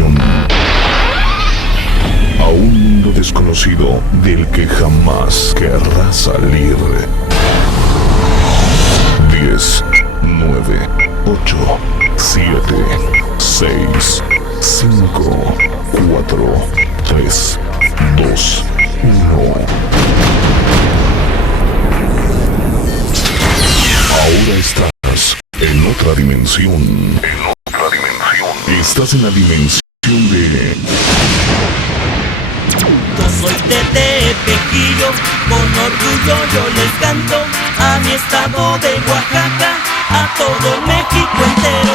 dimensión, a un mundo desconocido del que jamás querrás salir. 10, 9, 8, 7, 6, 5, 4, 3, 2, 1. Ahora estás en otra dimensión. Estás en la dimensión de... Yo soy de Tepejillo, con orgullo yo les canto a mi estado de Oaxaca, a todo México entero.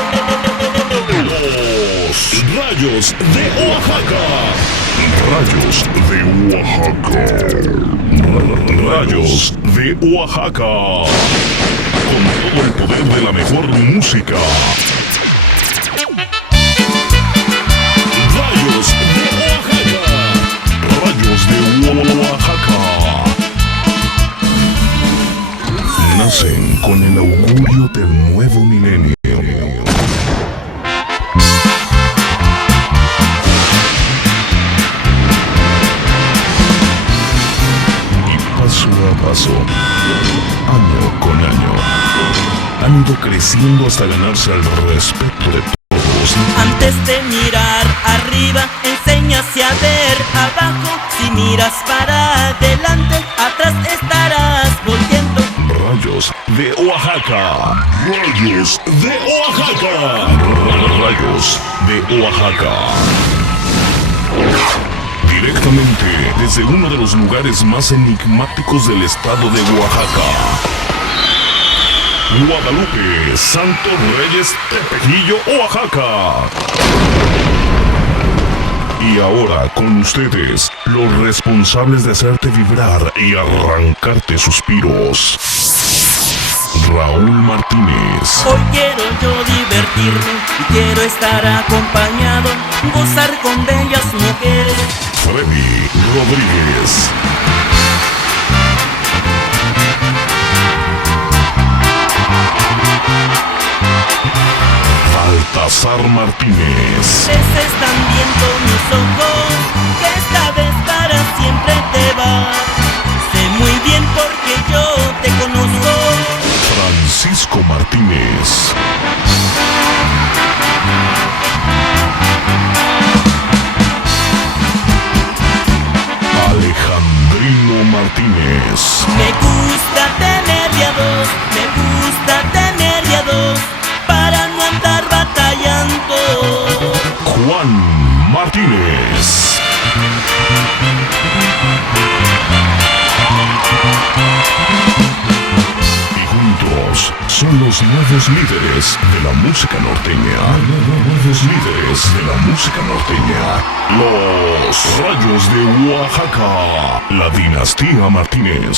Los Rayos de Oaxaca. Rayos de Oaxaca. Rayos de Oaxaca. Con todo el poder de la mejor música. Rayos de Oaxaca. Rayos de Oaxaca. Nacen con el augurio del nuevo milenio. Y paso a paso, año con año, han ido creciendo hasta ganarse el respeto de todos. Antes de mirar arriba, enseña hacia ver abajo. Si miras para adelante, atrás estarás volviendo. Rayos de Oaxaca. Rayos de Oaxaca. Rayos de Oaxaca. Directamente desde uno de los lugares más enigmáticos del estado de Oaxaca. Guadalupe, Santos Reyes, Tepejillo, Oaxaca. Y ahora con ustedes, los responsables de hacerte vibrar y arrancarte suspiros. Raúl Martínez. Hoy quiero yo divertirme y quiero estar acompañado, gozar con bellas mujeres. Freddy Rodríguez. Baltasar Martínez. Están viendo mis ojos, que esta vez para siempre te vas. Sé muy bien porque yo te conozco. Francisco Martínez. Alejandrino Martínez. Me gusta tener ya dos, me gusta tener ya dos, para no andar batallando. Juan Martínez. Y juntos son los nuevos líderes de la música norteña. Nuevos líderes de la música norteña. Los Rayos de Oaxaca. La dinastía Martínez.